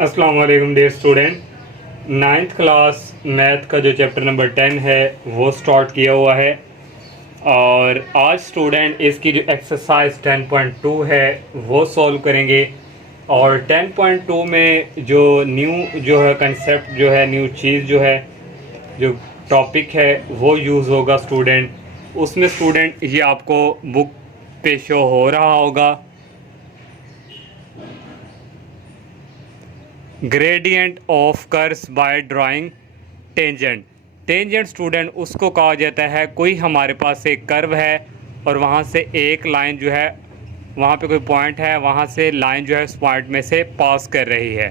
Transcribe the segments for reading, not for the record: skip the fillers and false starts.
अस्सलाम वालेकुम dear student. Ninth class math का जो चैप्टर नंबर 10 है वो स्टार्ट किया हुआ है और आज स्टूडेंट इसकी जो एक्सरसाइज 10.2 है वो सॉल्व करेंगे। और 10.2 में जो न्यू जो है कंसेप्ट जो है न्यू चीज़ जो है जो टॉपिक है वो यूज़ होगा स्टूडेंट। उसमें स्टूडेंट ये आपको बुक पे शो हो रहा होगा। Gradient of curves by drawing tangent. Tangent student उसको कहा जाता है कोई हमारे पास एक कर्व है और वहाँ से एक लाइन जो है वहाँ पे कोई पॉइंट है, वहाँ से लाइन जो है उस पॉइंट में से पास कर रही है।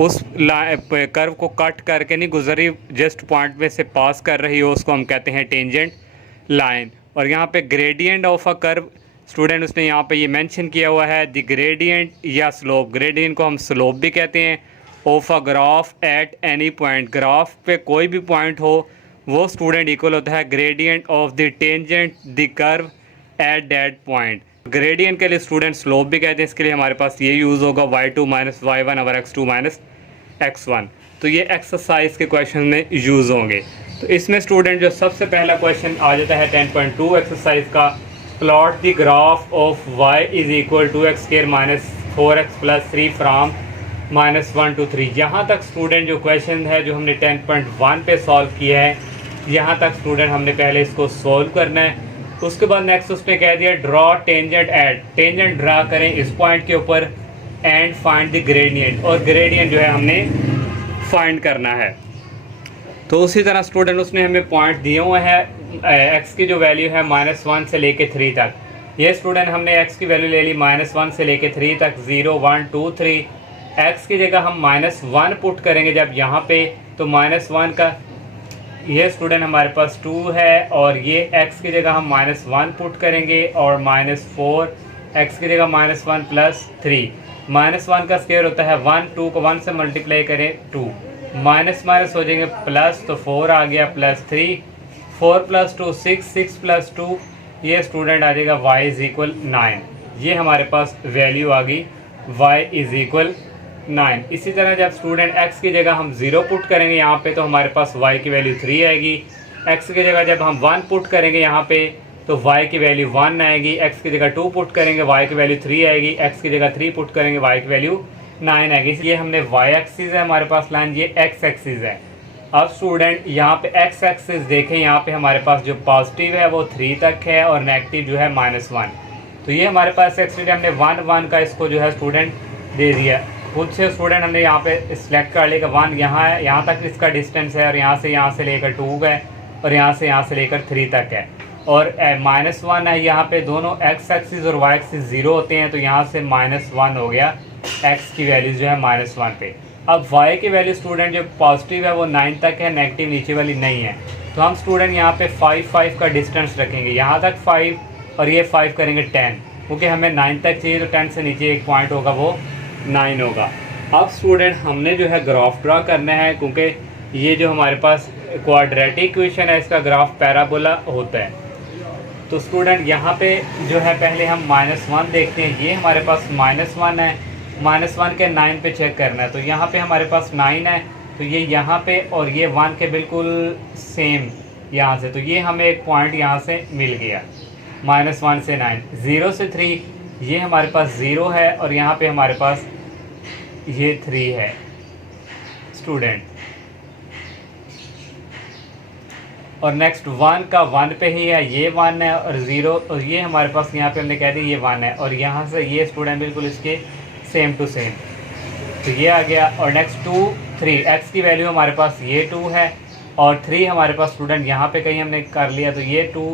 उस कर्व को कट करके नहीं गुजर रही, जस्ट पॉइंट में से पास कर रही हो, उसको हम कहते हैं टेंजेंट लाइन। और यहाँ पे gradient of a curve student उसने यहाँ पे ये मेंशन किया हुआ है द ग्रेडियंट या स्लोप। ग्रेडियंट को हम स्लोप भी कहते हैं। Of a graph at any point, graph पे कोई भी पॉइंट हो वो स्टूडेंट इक्वल होता है gradient of the tangent the curve at that point. Gradient के लिए स्टूडेंट स्लोप भी कहते हैं। इसके लिए हमारे पास ये यूज़ होगा y2 माइनस y1 और x2 माइनस x1। तो ये एक्सरसाइज के क्वेश्चन में यूज़ होंगे। तो इसमें स्टूडेंट जो सबसे पहला क्वेश्चन आ जाता है 10.2 एक्सरसाइज का, plot the graph of y is equal to x square minus 4x plus 3 from -1 to 3। यहाँ तक स्टूडेंट जो क्वेश्चन है जो हमने 10.1 पे सॉल्व किया है, यहाँ तक स्टूडेंट हमने पहले इसको सॉल्व करना है। उसके बाद नेक्स्ट उसने कह दिया draw tangent at, tangent draw करें इस पॉइंट के ऊपर एंड फाइंड द ग्रेडियंट, और ग्रेडियंट जो है हमने फाइंड करना है। तो उसी तरह स्टूडेंट उसने हमें पॉइंट दिए हुए हैं, एक्स की जो वैल्यू है -1 से लेके 3 तक। ये स्टूडेंट हमने एक्स की वैल्यू ले ली -1 से लेके 3 तक, 0 1 2 3। एक्स की जगह हम -1 पुट करेंगे जब यहाँ पे, तो -1 का ये स्टूडेंट हमारे पास 2 है, और ये x की जगह हम -1 पुट करेंगे और -4, x की जगह -1 प्लस 3। -1 का स्क्वायर होता है 1, 2 को 1 से मल्टीप्लाई करें 2, माइनस माइनस हो जाएंगे प्लस, तो 4 आ गया प्लस 3, 4 प्लस 2 6, 6 प्लस 2, ये स्टूडेंट आ जाएगा y इज इक्वल 9। ये हमारे पास वैल्यू आ गई y इज इक्वल 9। इसी तरह जब स्टूडेंट x की जगह हम 0 पुट करेंगे यहाँ पे, तो हमारे पास y की वैल्यू 3 आएगी। x की जगह जब हम 1 पुट करेंगे यहाँ पे, तो y की वैल्यू 1 आएगी। x की जगह 2 पुट करेंगे y की वैल्यू 3 आएगी। x की जगह 3 पुट करेंगे y की वैल्यू 9 आएगी। ये हमने y एक्सिस है हमारे पास लाइन, ये x एक्सिस है। अब स्टूडेंट यहाँ पे x एक्सिस देखें, यहाँ पे हमारे पास जो पॉजिटिव है वो 3 तक है और नेगेटिव जो है -1। तो ये हमारे पास एक्सिस हमने 1 1 का इसको जो है स्टूडेंट दे दिया। खुद से स्टूडेंट हमने यहाँ पे सिलेक्ट कर लिया 1 यहाँ है, यहाँ तक इसका डिस्टेंस है, और यहाँ से लेकर 2 है, और यहाँ से लेकर 3 तक है, और -1 है यहाँ पे। दोनों x एक्सिस और y एक्सिस 0 होते हैं, तो यहाँ से -1 हो गया x की वैल्यू जो है -1 पे। अब y की वैल्यू स्टूडेंट जो पॉजिटिव है वो 9 तक है, नेगेटिव नीचे वाली नहीं है। तो हम स्टूडेंट यहाँ पे 5 5 का डिस्टेंस रखेंगे, यहाँ तक 5 और ये 5 करेंगे 10, क्योंकि हमें 9 तक चाहिए, तो 10 से नीचे एक पॉइंट होगा वो 9 होगा। अब स्टूडेंट हमने जो है ग्राफ ड्रा करना है, क्योंकि ये जो हमारे पास क्वाड्रेटिक इक्वेशन है इसका ग्राफ पैराबोला होता है। तो स्टूडेंट यहाँ पे जो है पहले हम -1 देखते हैं। ये हमारे पास -1 है, -1 के 9 पे चेक करना है। तो यहाँ पे हमारे पास 9 है, तो ये यहाँ पे, और ये 1 के बिल्कुल सेम यहाँ से, तो ये हमें एक पॉइंट यहाँ से मिल गया -1 से 9। 0 से 3 ये हमारे पास 0 है, और यहाँ पे हमारे पास ये 3 है स्टूडेंट। और नेक्स्ट 1 का 1 पे ही है, ये 1 है, और 0, और ये हमारे पास यहाँ पे हमने कह दिया ये 1 है, और यहाँ से ये स्टूडेंट बिल्कुल इसके सेम टू सेम, तो ये आ गया। और नेक्स्ट 2 3, x की वैल्यू हमारे पास ये 2 है, और 3 हमारे पास स्टूडेंट यहाँ पे कहीं हमने कर लिया, तो ये 2,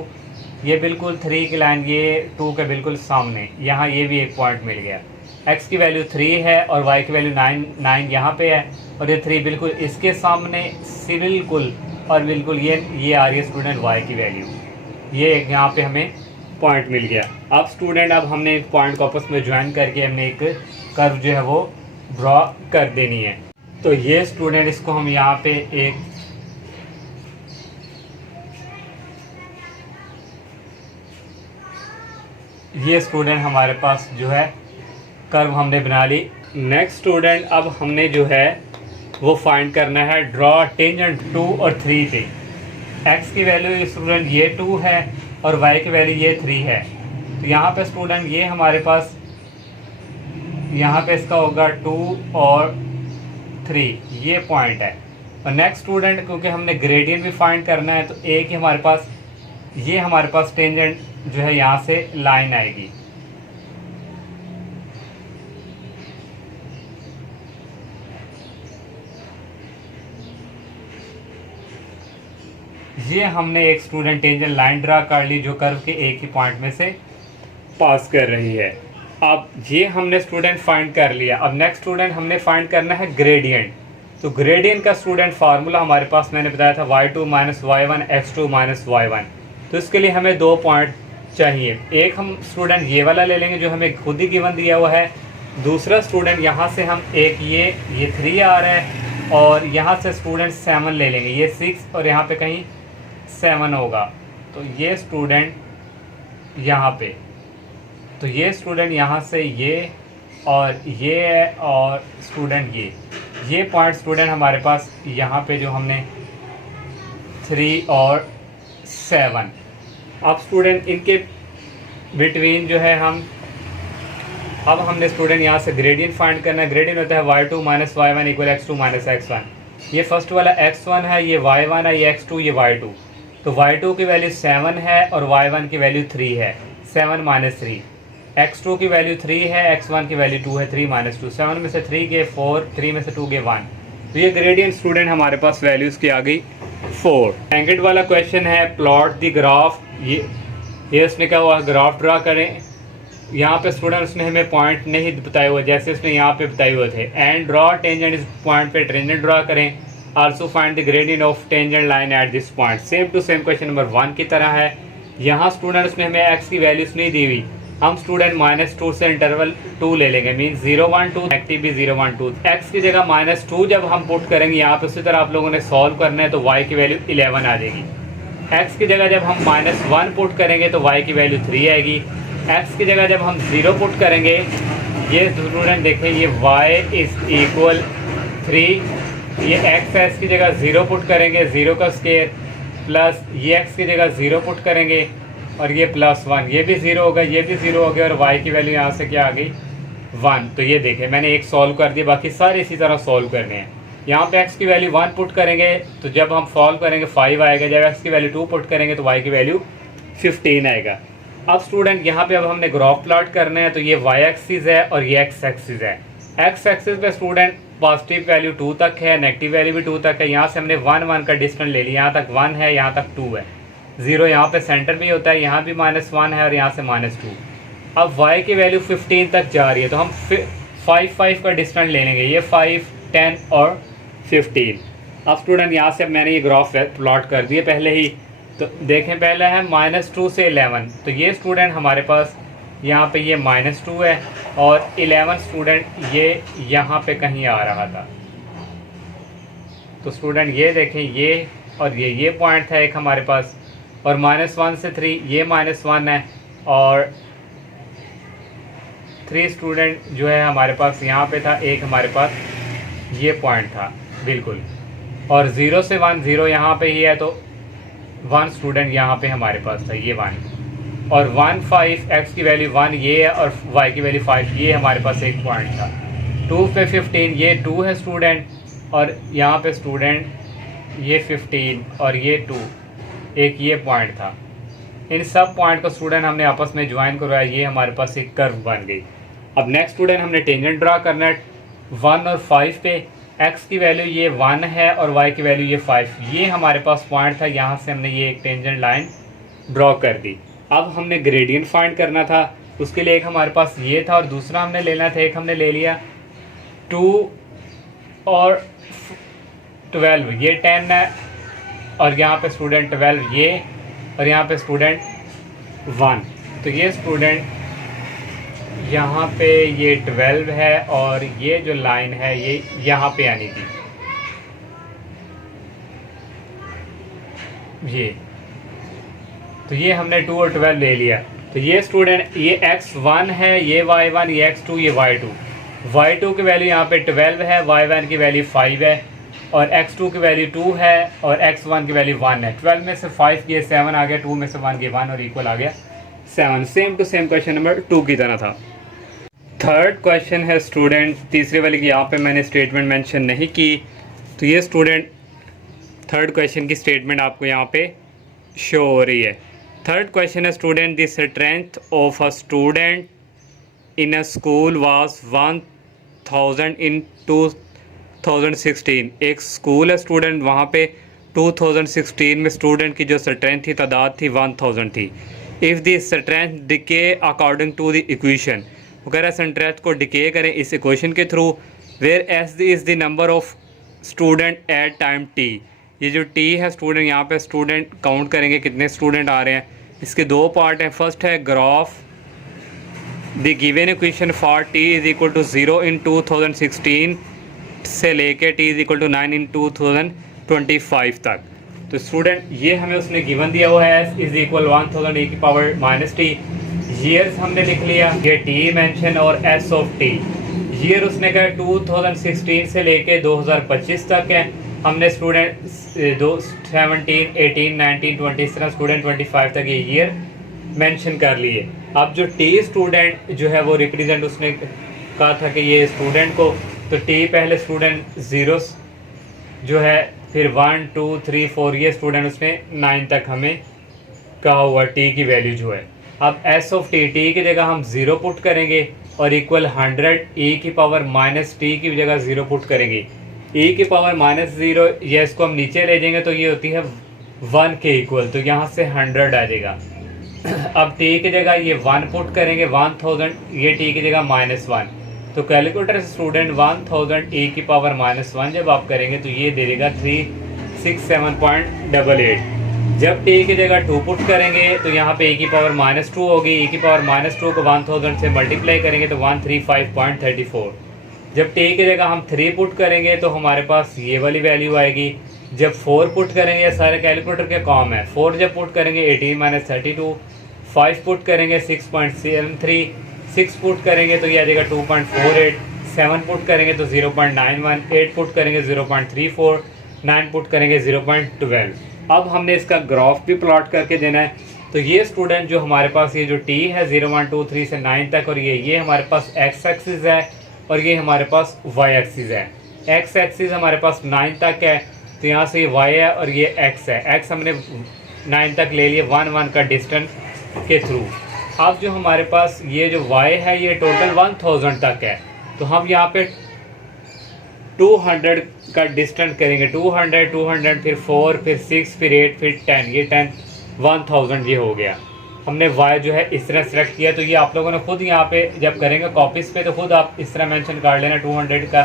ये बिल्कुल 3 की लाइन ये 2 के बिल्कुल सामने, यहाँ ये भी एक पॉइंट मिल गया। x की वैल्यू 3 है और y की वैल्यू 9 यहाँ पे है, और ये 3 बिल्कुल इसके सामने बिल्कुल, और बिल्कुल ये आ रही है स्टूडेंट y की वैल्यू, ये एक यहाँ पे हमें पॉइंट मिल गया। अब स्टूडेंट अब हमने एक पॉइंट को आपस में ज्वाइन करके हमने एक कर्व जो है वो ड्रॉ कर देनी है। तो ये स्टूडेंट इसको हम यहाँ पे एक ये स्टूडेंट हमारे पास जो है कर्व हमने बना ली नेक्स्ट स्टूडेंट, अब हमने जो है वो फाइंड करना है ड्रॉ टेंजेंट 2 और 3 पे। x की वैल्यू स्टूडेंट ये 2 है और y की वैल्यू ये 3 है। तो यहाँ पे स्टूडेंट ये हमारे पास यहाँ पे इसका होगा 2 और 3, ये पॉइंट है। और नेक्स्ट स्टूडेंट, क्योंकि हमने ग्रेडियंट भी फाइंड करना है तो एक ही हमारे पास ये हमारे पास टेंजेंट जो है यहाँ से लाइन आएगी। ये हमने एक स्टूडेंट टेंजेंट लाइन ड्रा कर ली जो कर्व के एक ही पॉइंट में से पास कर रही है। अब ये हमने स्टूडेंट फाइंड कर लिया। अब नेक्स्ट स्टूडेंट हमने फाइंड करना है ग्रेडियंट। तो ग्रेडियंट का स्टूडेंट फार्मूला हमारे पास मैंने बताया था y2 minus y1 x2 minus y1। तो इसके लिए हमें 2 पॉइंट चाहिए। एक हम स्टूडेंट ये वाला ले लेंगे जो हमें खुद ही गिवन दिया हुआ है। दूसरा स्टूडेंट यहाँ से हम एक ये 3 आ रहा है और यहाँ से स्टूडेंट 7 ले लेंगे, ये 6 और यहाँ पे कहीं 7 होगा। तो ये स्टूडेंट यहाँ पे, तो ये स्टूडेंट यहाँ से ये और ये है और स्टूडेंट ये पॉइंट स्टूडेंट हमारे पास यहाँ पे जो हमने 3 और 7। अब स्टूडेंट इनके बिटवीन जो है अब हमने स्टूडेंट यहाँ से ग्रेडियंट फाइंड करना है। ग्रेडियंट होता है y2 minus y1 equal x2 minus x1। ये फर्स्ट वाला x1 है, ये y1 है, ये x2, ये y2। तो y2 की वैल्यू 7 है और y1 की वैल्यू 3 है, 7 माइनस 3। x2 की वैल्यू 3 है, x1 की वैल्यू 2 है, 3 माइनस 2। 7 में से 3 गए 4, 3 में से 2 गए 1। तो ये ग्रेडियंट स्टूडेंट हमारे पास वैल्यूज़ की आ गई 4। टेंजेंट वाला क्वेश्चन है प्लॉट द ग्राफ। ये उसने क्या हुआ, ग्राफ ड्रा करें। यहाँ पे स्टूडेंट उसने हमें पॉइंट नहीं बताए हुए जैसे उसने यहाँ पे बताए हुए थे। एंड ड्रॉ टेंजेंट इस पॉइंट पे टेंजेंट ड्रा करें। Also find the gradient of tangent line at this point. Same to same question number 1 की तरह है। यहाँ स्टूडेंट उसने हमें एक्स की वैल्यूज नहीं दी हुई। हम स्टूडेंट -2 से इंटरवल 2 ले लेंगे, मीन 0 1 2, नेगेटिव भी 0 1 2। एक्स की जगह -2 जब हम पुट करेंगे यहाँ पे, उसी तरह आप लोगों ने सॉल्व करना है तो वाई की वैल्यू 11 आ जाएगी। एक्स की जगह जब हम -1 पुट करेंगे तो वाई की वैल्यू 3 आएगी। एक्स की जगह जब हम 0 पुट करेंगे, ये स्टूडेंट देखें ये y इज इक्वल 3। ये एक्स की जगह 0 पुट करेंगे, 0 का स्क्वायर, प्लस ये एक्स की जगह 0 पुट करेंगे और ये +1, ये भी 0 होगा, ये भी 0 हो गया और y की वैल्यू यहाँ से क्या आ गई 1। तो ये देखें मैंने एक सॉल्व कर दिया, बाकी सारे इसी तरह सॉल्व करने हैं। यहाँ पे x की वैल्यू 1 पुट करेंगे तो जब हम सॉल्व करेंगे 5 आएगा। जब x की वैल्यू 2 पुट करेंगे तो y की वैल्यू 15 आएगा। अब स्टूडेंट यहाँ पे अब हमने ग्राफ प्लॉट करना है। तो ये y एक्सिस है और ये x एक्सिस है। x एक्सिस पे स्टूडेंट पॉजिटिव वैल्यू 2 तक है, नेगेटिव वैल्यू भी 2 तक है। यहाँ से हमने 1 1 का डिस्टेंस ले लिया, यहाँ तक 1 है, यहाँ तक 2 है। 0 यहाँ पे सेंटर भी होता है, यहाँ भी -1 है और यहाँ से -2। अब y की वैल्यू 15 तक जा रही है तो हम 5 5 का डिस्टेंस ले लेंगे, ये 5 10 और 15। अब स्टूडेंट यहाँ से मैंने ये ग्राफ प्लॉट कर दिए पहले ही। तो देखें पहले है -2 से 11। तो ये स्टूडेंट हमारे पास यहाँ पे ये -2 है और 11 स्टूडेंट ये यहाँ पे कहीं आ रहा था। तो स्टूडेंट ये देखें ये और ये पॉइंट था एक हमारे पास, और -1 से 3 ये -1 है और 3 स्टूडेंट जो है हमारे पास यहाँ पे था, एक हमारे पास ये पॉइंट था बिल्कुल। और 0 से 1 0 यहाँ पे ही है तो 1 स्टूडेंट यहाँ पे हमारे पास था, ये 1। और 1 5 x की वैल्यू 1 ये है और y की वैल्यू 5, ये हमारे पास एक पॉइंट था। 2 पे 15 ये 2 है स्टूडेंट, और यहाँ पे स्टूडेंट ये 15 और ये 2, एक ये पॉइंट था। इन सब पॉइंट को स्टूडेंट हमने आपस में ज्वाइन करवाया, ये हमारे पास एक कर्व बन गई। अब नेक्स्ट स्टूडेंट हमने टेंजेंट ड्रा करना है 1 और 5 पे। x की वैल्यू ये 1 है और y की वैल्यू ये 5, ये हमारे पास पॉइंट था। यहाँ से हमने ये एक टेंजेंट लाइन ड्रॉ कर दी। अब हमने ग्रेडियंट फाइंड करना था, उसके लिए एक हमारे पास ये था और दूसरा हमने लेना था, एक हमने ले लिया 2 और 12, ये 10 है और यहाँ पे स्टूडेंट 12 ये, और यहाँ पे स्टूडेंट 1। तो ये स्टूडेंट यहाँ पे ये 12 है और ये जो लाइन है ये यहाँ पे आनी थी, ये। तो ये हमने 2 और 12 ले लिया। तो ये स्टूडेंट ये x1 है, ये y1, ये x2, ये y2। y2 की वैल्यू यहाँ पे 12 है, y1 की वैल्यू 5 है और x2 की वैल्यू 2 है और x1 की वैल्यू 1 है। 12 में से 5 गए 7 आ गया, 2 में से 1 गए 1 और इक्वल आ गया 7। Same to same question number 2 की तरह था। थर्ड क्वेश्चन है स्टूडेंट, तीसरे वाले की यहाँ पे मैंने स्टेटमेंट मेंशन नहीं की, तो ये स्टूडेंट थर्ड क्वेश्चन की स्टेटमेंट आपको यहाँ पे शो हो रही है। थर्ड क्वेश्चन है student, the strength of a student in a school was 1000 इन 2016। एक स्कूल है स्टूडेंट, वहाँ पे 2016 में स्टूडेंट की जो स्ट्रेंथ थी, तादाद थी 1000 थी। If the strength decay according to the equation, अगर स्ट्रेंथ को डिके करें इस इक्वेशन के through, where S is the number of student at time T. ये जो टी है स्टूडेंट, यहाँ पे स्टूडेंट काउंट करेंगे कितने स्टूडेंट आ रहे हैं। इसके दो पार्ट हैं। फर्स्ट है graph the given equation for T is equal to 0 in 2016 से लेके T is equal to 9 in 2025 तक। तो स्टूडेंट ये हमें उसने गिवन दिया हुआ है, इज़ इक्वल 1000 e की पावर माइनस टी। ईयर्स हमने लिख लिया, ये टी मेंशन और एस ऑफ टी। ईयर उसने कहा 2016 से लेके 2025 तक है। हमने स्टूडेंट 17, 18, 19, 20 इस तरह स्टूडेंट 25 तक ये ईयर मेंशन कर लिए। अब जो टी स्टूडेंट जो है वो रिप्रेजेंट उसने कहा था कि ये स्टूडेंट को, तो टी पहले स्टूडेंट ज़ीरोस जो है, फिर 1 2 3 4 ये स्टूडेंट उसने 9 तक हमें कहा हुआ टी की वैल्यू जो है। अब एस ऑफ टी, टी की जगह हम 0 पुट करेंगे और इक्वल 100 e की पावर माइनस टी की जगह 0 पुट करेंगे। e की पावर माइनस 0, ये इसको हम नीचे ले जाएंगे तो ये होती है 1 के इक्वल, तो यहाँ से 100 आ जाएगा। अब t की जगह ये 1 पुट करेंगे 1000, ये t की जगह -1, तो कैलकुलेटर से स्टूडेंट 1000 e की पावर -1 जब आप करेंगे तो ये दे देगा 367.88। जब t की जगह 2 पुट करेंगे तो यहाँ पे e की पावर -2 होगी। e की पावर -2 को 1000 से मल्टीप्लाई करेंगे तो 135.34। जब t की जगह हम 3 पुट करेंगे तो हमारे पास ये वाली वैल्यू आएगी। जब 4 पुट करेंगे, सारे कैलकुलेटर के काम है, 4 जब पुट करेंगे 18 - 32, 5 पुट करेंगे 6.73, 6 पुट करेंगे तो ये आ जाएगा 2.48, 7 पुट करेंगे तो 0.91, 8 पुट करेंगे 0.34, 9 पुट करेंगे 0.12। अब हमने इसका ग्राफ भी प्लॉट करके देना है। तो ये स्टूडेंट जो हमारे पास ये जो टी है 0 1 2 3 से 9 तक, और ये हमारे पास एक्स एक्सिस है और ये हमारे पास वाई एक्सिस है। एक्स एक्सिस हमारे पास 9 तक है, तो यहाँ से ये वाई है और ये एक्स है। एक्स हमने 9 तक ले लिए 1 1 का डिस्टेंस के थ्रू। अब जो हमारे पास ये जो वाई है ये टोटल 1000 तक है, तो हम यहाँ पे 200 का डिस्टेंस करेंगे। 200 200 फिर 4 फिर 6 फिर 8 फिर 10, ये 10 1000 ये हो गया। हमने वाई जो है इस तरह सेलेक्ट किया। तो ये आप लोगों ने खुद यहाँ पे जब करेंगे कॉपीज़ पे तो खुद आप इस तरह मेंशन कर लेना। 200 का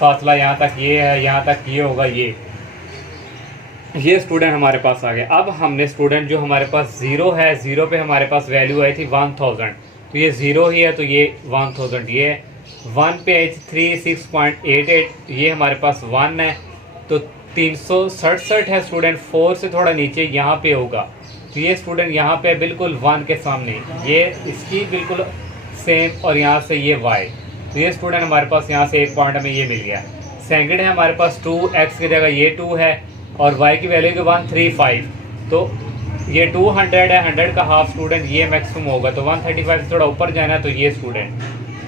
फासला यहाँ तक ये है, यहाँ तक ये होगा। ये स्टूडेंट हमारे पास आ गया। अब हमने स्टूडेंट जो हमारे पास 0 है, 0 पे हमारे पास वैल्यू आई थी 1000, तो ये 0 ही है तो ये 1000 ये है। 1 पे आई थी 36.88, ये हमारे पास 1 है तो 367 है स्टूडेंट। 4 से थोड़ा नीचे यहाँ पे होगा, तो ये स्टूडेंट यहाँ पे बिल्कुल 1 के सामने, ये इसकी बिल्कुल सेम, और यहाँ से ये y, तो ये स्टूडेंट हमारे पास यहाँ से एक पॉइंट हमें ये मिल गया। सेकंड है हमारे पास 2x की जगह ये 2 है और y की वैल्यू 135, तो ये 200 है, 100 का हाफ स्टूडेंट ये मैक्सिमम होगा, तो 135 से थोड़ा ऊपर जाना, तो ये स्टूडेंट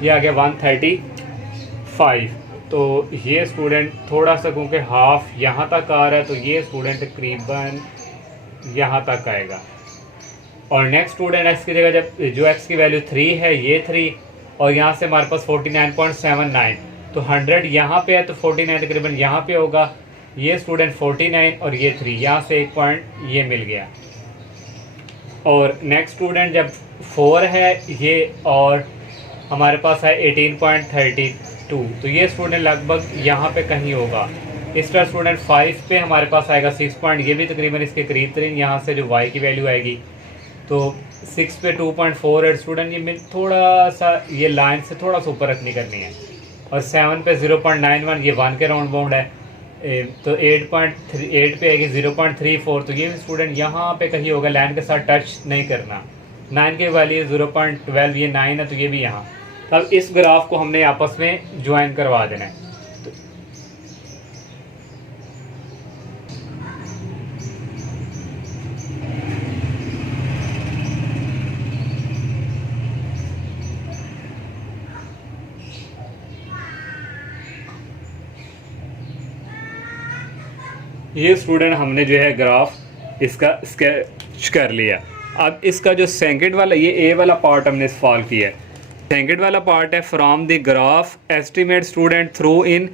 ये आ गया 135। तो ये स्टूडेंट थोड़ा सा क्योंकि हाफ यहाँ तक आ रहा है तो ये स्टूडेंट तकरीबन यहाँ तक आएगा। और नेक्स्ट स्टूडेंट x की जगह जब जो x की वैल्यू 3 है ये 3, और यहाँ से हमारे पास 49.79, तो 100 यहाँ पे है तो 49 तकरीबन यहाँ पे होगा। ये स्टूडेंट 49 और ये 3, यहाँ से एक पॉइंट ये मिल गया। और नेक्स्ट स्टूडेंट जब 4 है ये, और हमारे पास है 18.32, तो ये स्टूडेंट लगभग यहाँ पे कहीं होगा। इस तरह स्टूडेंट 5 पे हमारे पास आएगा 6 पॉइंट, ये भी तकरीबन इसके करीब तरीन यहाँ से जो y की वैल्यू आएगी। तो 6 पे 2.48 स्टूडेंट ये थोड़ा सा ये लाइन से थोड़ा सा ऊपर रखनी करनी है। और 7 पे 0.91 ये 1 के राउंड बाउंड है। तो 8.38 पे आएगी 0.34, तो ये भी स्टूडेंट यहाँ पे कहीं होगा, लाइन के साथ टच नहीं करना। 9 की वैल्यू 0.12, ये 9 है तो ये भी यहाँ। अब इस ग्राफ को हमने आपस में ज्वाइन करवा देना है। ये स्टूडेंट हमने जो है ग्राफ इसका स्केच कर लिया। अब इसका जो सेकंड वाला, ये ए वाला पार्ट हमने सॉल्व किया है। सेकंड वाला पार्ट है from the graph estimate student through in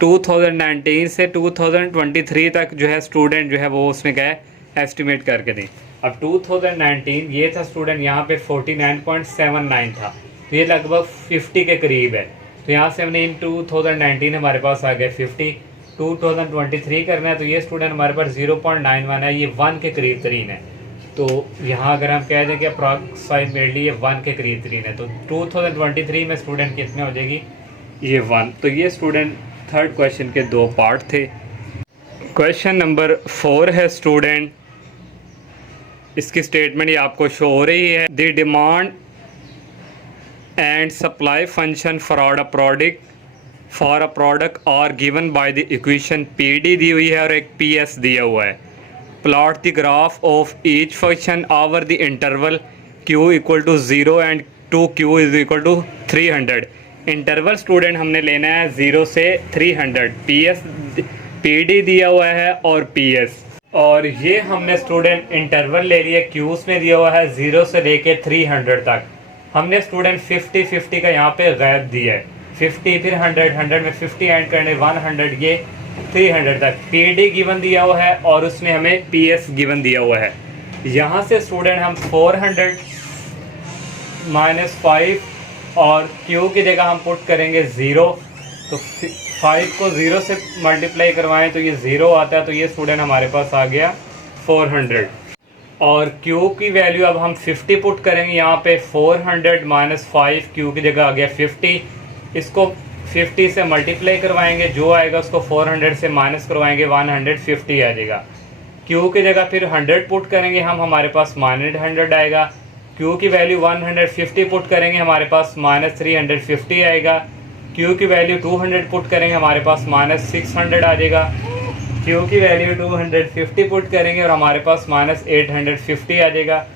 2019 से 2023 तक जो है स्टूडेंट जो है वो उसमें क्या है एस्टिमेट करके दें। अब 2019 ये था स्टूडेंट, यहाँ पे 49.79 था, तो ये लगभग 50 के करीब है। तो यहाँ से हमने इन 2019 हमारे पास आ गया 50, 2023 करना है तो ये स्टूडेंट हमारे पास 0.91 है, ये 1 के करीब तरीन है। तो यहाँ अगर हम कह दें कि अप्रॉक्सिमेटली ये 1 के करीब तरीन है, तो 2023 में स्टूडेंट कितने हो जाएगी, ये 1। तो ये स्टूडेंट थर्ड क्वेश्चन के 2 पार्ट थे। क्वेश्चन नंबर 4 है स्टूडेंट, इसकी स्टेटमेंट ये आपको शो हो रही है। The demand and supply function for a product are given by the equation PD दी हुई है और एक PS दिया हुआ है। Plot the graph of each function over the interval Q equal to 0 and 2Q is equal to 300। Interval student हमने लेना है 0 से 300, PD दिया हुआ है और PS, और ये हमने स्टूडेंट इंटरवल ले लिया, Q उसमें दिया हुआ है 0 से लेके 300 तक। हमने स्टूडेंट 50-50 का यहाँ पे गैप दिया है, 50 फिर 100 में 50 ऐड करने 100, ये 300 तक। PD गिवन दिया हुआ है और उसमें हमें PS गिवन दिया हुआ है। यहाँ से स्टूडेंट हम 400 - 5 और Q की जगह हम पुट करेंगे 0, तो 5 को 0 से मल्टीप्लाई करवाएं तो ये 0 आता है, तो ये स्टूडेंट हमारे पास आ गया 400। और Q की वैल्यू अब हम 50 पुट करेंगे यहाँ पे, 400 - 5 Q की जगह आ गया 50। इसको 50 से मल्टीप्लाई करवाएंगे, जो आएगा उसको 400 से माइनस करवाएंगे, 150 आ जाएगा। Q की जगह फिर 100 पुट करेंगे हम, हमारे पास -100 आएगा। Q की वैल्यू 150 पुट करेंगे, हमारे पास -350 आएगा। Q की वैल्यू 200 पुट करेंगे, हमारे पास -600 आ जाएगा। Q की वैल्यू 250 पुट करेंगे और हमारे पास -850 आ जाएगा।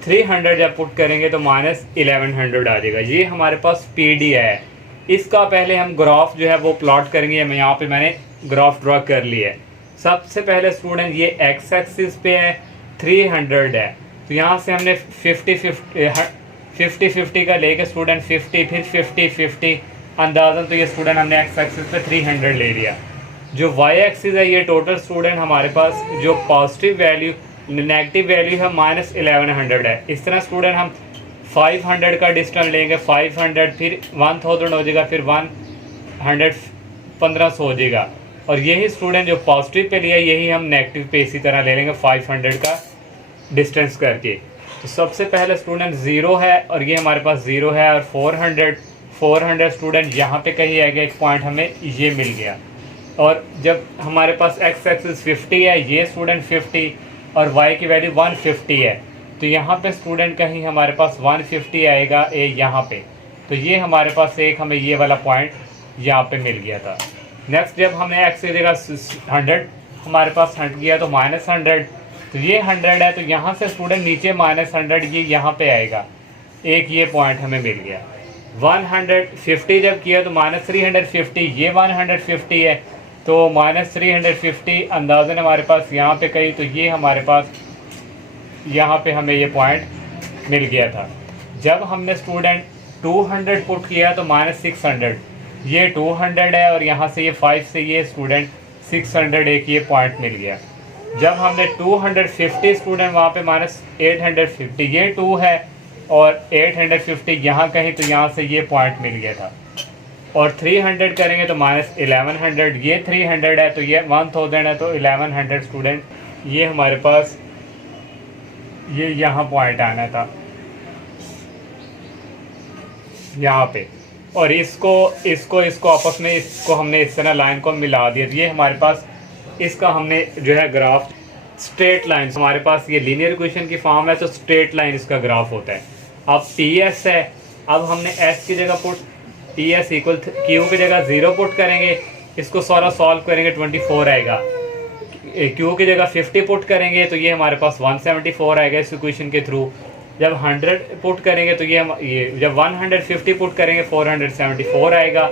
300 जब पुट करेंगे तो -1100 आ जाएगा। ये हमारे पास PD है। इसका पहले हम ग्राफ जो है वो प्लॉट करेंगे। मैं यहाँ पे मैंने ग्राफ ड्रॉ कर लिया है। सबसे पहले स्टूडेंट ये एक्स एक्सिस पे है, 300 है, तो यहाँ से हमने 50-50 का लेके स्टूडेंट 50 फिर 50-50 अंदाज़न, तो ये स्टूडेंट हमने एक्स एक्सिस पे 300 ले लिया। जो वाई एक्सिस है ये टोटल स्टूडेंट हमारे पास जो पॉजिटिव वैल्यू नेगेटिव वैल्यू है -1100 है। इस तरह स्टूडेंट हम 500 का डिस्टेंस लेंगे, 500 फिर 1000 हो जाएगा, फिर 100 1500 हो जाएगा। और यही स्टूडेंट जो पॉजिटिव पे लिया यही हम नेगेटिव पे इसी तरह ले लेंगे 500 का डिस्टेंस करके। तो सबसे पहले स्टूडेंट 0 है और ये हमारे पास 0 है, और 400 स्टूडेंट यहाँ पे कहीं आएगा, एक पॉइंट हमें ये मिल गया। और जब हमारे पास एक्स एक्सिस 50 है, ये स्टूडेंट 50 और वाई की वैल्यू 150 है, तो यहाँ पे स्टूडेंट कहीं हमारे पास 150 आएगा यहाँ पे। तो ये हमारे पास एक हमें ये वाला पॉइंट यहाँ पे मिल गया था। नेक्स्ट जब हमने एक्स की जगह 100 हमारे पास हट गया तो -100, तो ये 100 है, तो यहाँ से स्टूडेंट नीचे -100 ये यहाँ पे आएगा, एक ये पॉइंट हमें मिल गया। 150 जब किया तो -350, ये 150 है, तो -350 अंदाज़न हमारे पास यहाँ पे कहीं, तो ये हमारे पास यहाँ पे हमें ये पॉइंट मिल गया था। जब हमने स्टूडेंट 200 पुट किया तो -600, ये 200 है और यहाँ से ये 5 से ये स्टूडेंट 600 एक ये पॉइंट मिल गया। जब हमने 250 स्टूडेंट वहाँ पे -850, ये 2 है और 850 यहाँ कहीं, तो यहाँ से ये पॉइंट मिल गया था। और 300 करेंगे तो -1100, ये 300 है, तो ये 1000 है, तो 1100 स्टूडेंट ये हमारे पास ये यहाँ पॉइंट आना था यहाँ पे। और इसको आपस में इसको हमने इस तरह लाइन को मिला दिया, ये हमारे पास इसका हमने जो है ग्राफ स्ट्रेट लाइन, हमारे पास ये लीनियर इक्वेशन की फॉर्म है, तो स्ट्रेट लाइन इसका ग्राफ होता है। अब PS है अब हमने s की जगह पुट ES इक्वल Q की जगह 0 पुट करेंगे, इसको सारा सॉल्व करेंगे 24 आएगा। Q की जगह 50 पुट करेंगे तो ये हमारे पास 174 आएगा इस इक्वेशन के थ्रू। जब 100 पुट करेंगे तो ये जब 150 पुट करेंगे 474 आएगा।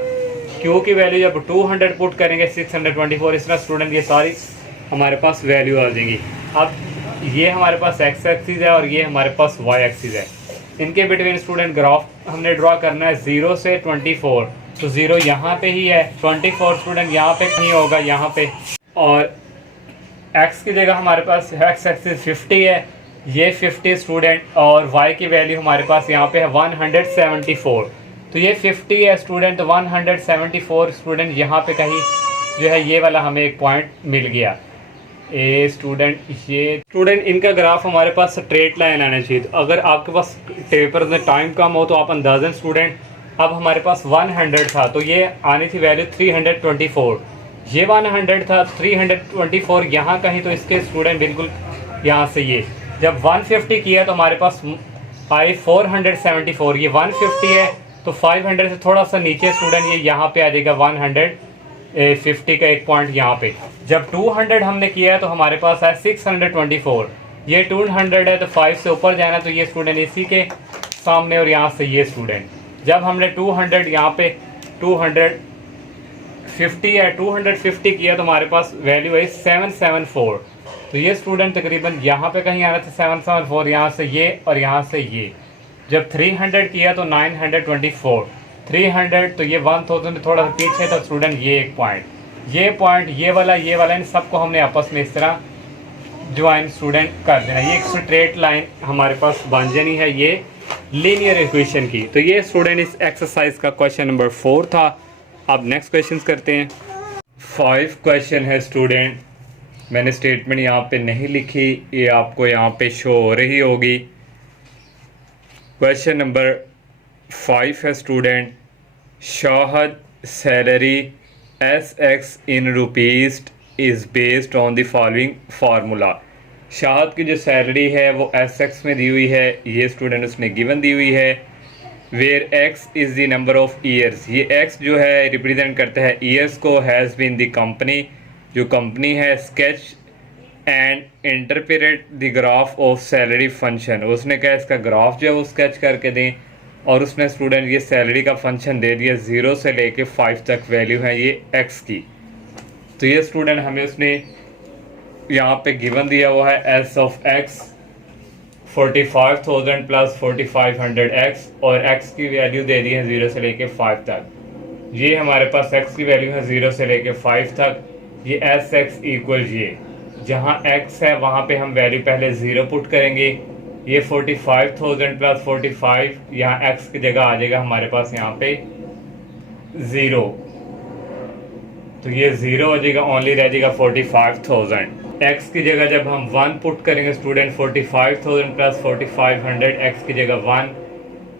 Q की वैल्यू जब 200 पुट करेंगे 624। इस तरह स्टूडेंट ये सारी हमारे पास वैल्यू आ जाएंगी। अब ये हमारे पास x एक्सिस है और ये हमारे पास y एक्सिस है। इनके बिटवीन स्टूडेंट ग्राफ हमने ड्रॉ करना है 0 से 24। तो 0 यहाँ पे ही है, 24 स्टूडेंट यहाँ पे नहीं होगा, यहाँ पे। और x की जगह हमारे पास x एक्सिस 50 है, ये 50 स्टूडेंट, और y की वैल्यू हमारे पास यहाँ पे है 174। तो ये 50 है स्टूडेंट, 174 स्टूडेंट यहाँ पे कहीं जो है ये वाला हमें एक पॉइंट मिल गया। ये स्टूडेंट इनका ग्राफ हमारे पास स्ट्रेट लाइन आना चाहिए। तो अगर आपके पास पेपर में टाइम कम हो तो आप अंदाजन स्टूडेंट, अब हमारे पास 100 था तो ये आनी थी वैल्यू 324, ये 100 था 324 यहाँ कहीं, तो इसके स्टूडेंट बिल्कुल यहाँ से ये जब 150 किया तो हमारे पास आई 474, ये 150 है तो 500 से थोड़ा सा नीचे स्टूडेंट ये यहाँ पे आ जाएगा 150 का एक पॉइंट यहाँ पे। जब 200 हमने किया है तो हमारे पास है 624, ये 200 है तो 5 से ऊपर जाना, तो ये स्टूडेंट इसी के सामने, और यहाँ से ये स्टूडेंट जब हमने 200 यहाँ पे 250 है 250 किया तो हमारे पास वैल्यू है 774। तो ये स्टूडेंट तकरीबन यहाँ पे कहीं आना था 774, यहाँ से ये और यहाँ से ये। जब 300 किया तो 924, 300 तो ये 1000 थोड़ा सा पीछे था स्टूडेंट, ये एक पॉइंट, ये पॉइंट, ये वाला इन सबको हमने आपस में इस तरह ज्वाइन स्टूडेंट कर देना। ये एक स्ट्रेट लाइन हमारे पास बन जानी है ये लीनियर इक्वेशन की। तो ये स्टूडेंट इस एक्सरसाइज का क्वेश्चन नंबर 4 था। अब नेक्स्ट क्वेश्चन करते हैं। 5 क्वेश्चन है स्टूडेंट, मैंने स्टेटमेंट यहाँ पे नहीं लिखी, ये आपको यहाँ पे शो हो रही होगी। क्वेश्चन नंबर 5 है student, Shahid salary SX in rupees is based on the following formula. Shahid की जो सैलरी है वो SX में दी हुई है, ये स्टूडेंट उसने गिवन दी हुई है। Where X is the number of years, ये X जो है रिप्रेजेंट करता है ईयर्स को। हैज़ बीन द कंपनी, जो कंपनी है। Sketch and interpret the graph of salary function, उसने कहा इसका ग्राफ जो है वो स्केच करके दें, और उसने स्टूडेंट ये सैलरी का फंक्शन दे दिया 0 से लेके 5 तक वैल्यू है ये x की। तो ये स्टूडेंट हमें उसने यहाँ पे गिवन दिया हुआ है s of x 45,000 plus 4500 x, और x की वैल्यू दे दी है 0 से लेके 5 तक। ये हमारे पास x की वैल्यू है 0 से लेके 5 तक। ये SX इक्वल ये जहाँ x है वहाँ पे हम वैल्यू पहले 0 पुट करेंगे। ये 45,000 प्लस 45, यहाँ x की जगह आ जाएगा हमारे पास यहाँ पे 0, तो ये 0 हो जाएगा, ओनली रह जाएगा 45,000। x की जगह जब हम 1 पुट करेंगे स्टूडेंट 45,000 प्लस 4500, x की जगह 1,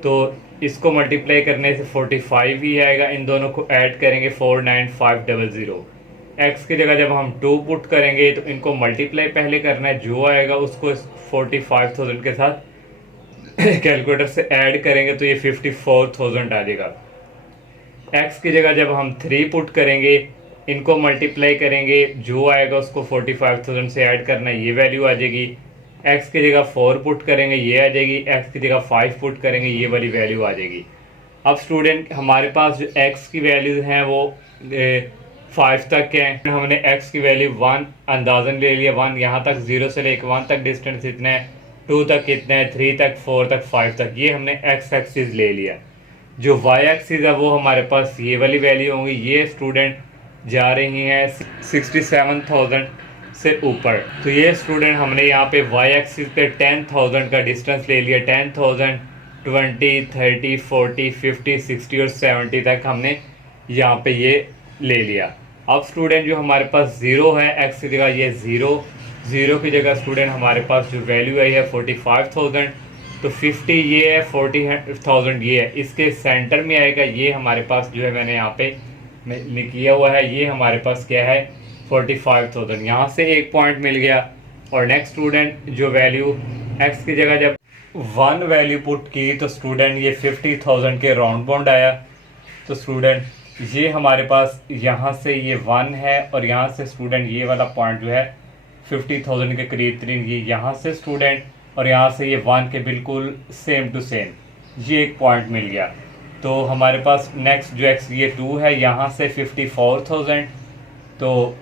तो इसको मल्टीप्लाई करने से 45 ही आएगा। इन दोनों को ऐड करेंगे 49500। x की जगह जब हम 2 पुट करेंगे तो इनको मल्टीप्लाई पहले करना है, जो आएगा उसको 45,000 के साथ कैलकुलेटर से ऐड करेंगे तो ये 54,000 आ जाएगा। x की जगह जब हम 3 पुट करेंगे, इनको मल्टीप्लाई करेंगे, जो आएगा उसको 45,000 से ऐड करना है, ये वैल्यू आ जाएगी। x की जगह 4 पुट करेंगे, ये आ जाएगी। x की जगह 5 पुट करेंगे, ये वाली वैल्यू आ जाएगी। अब स्टूडेंट हमारे पास जो x की वैल्यूज हैं वो 5 तक है। हमने x की वैल्यू 1 अंदाजन ले लिया, 1 यहाँ तक, 0 से लेकर 1 तक डिस्टेंस इतना है, 2 तक कितना है, 3 तक, 4 तक, 5 तक, ये हमने x एक्सिस ले लिया। जो y एक्सिस है वो हमारे पास ये वाली वैल्यू होंगी। ये स्टूडेंट जा रही हैं 67,000 से ऊपर। तो ये स्टूडेंट हमने यहाँ पे y एक्सिस पे 10,000 का डिस्टेंस ले लिया। 10,000, 20, 30, 40, 50, 60 और 70 तक हमने यहाँ पे ये ले लिया। अब स्टूडेंट जो हमारे पास 0 है, x की जगह ये 0 की जगह स्टूडेंट हमारे पास जो वैल्यू आई है 45,000, तो 50 ये है, 40,000 ये है, इसके सेंटर में आएगा। ये हमारे पास जो है मैंने यहाँ पे किया हुआ है, ये हमारे पास क्या है 45,000, यहाँ से एक पॉइंट मिल गया। और नेक्स्ट स्टूडेंट जो वैल्यू x की जगह जब वन वैल्यू पुट की तो स्टूडेंट ये 50,000 के राउंड बाउंड आया। तो स्टूडेंट ये हमारे पास यहाँ से ये 1 है और यहाँ से स्टूडेंट ये वाला पॉइंट जो है 50,000 के करीब तरीन ये यहाँ से स्टूडेंट, और यहाँ से ये 1 के बिल्कुल सेम टू सेम ये एक पॉइंट मिल गया। तो हमारे पास नेक्स्ट जो एक्स ये 2 है, यहाँ से 54,000, तो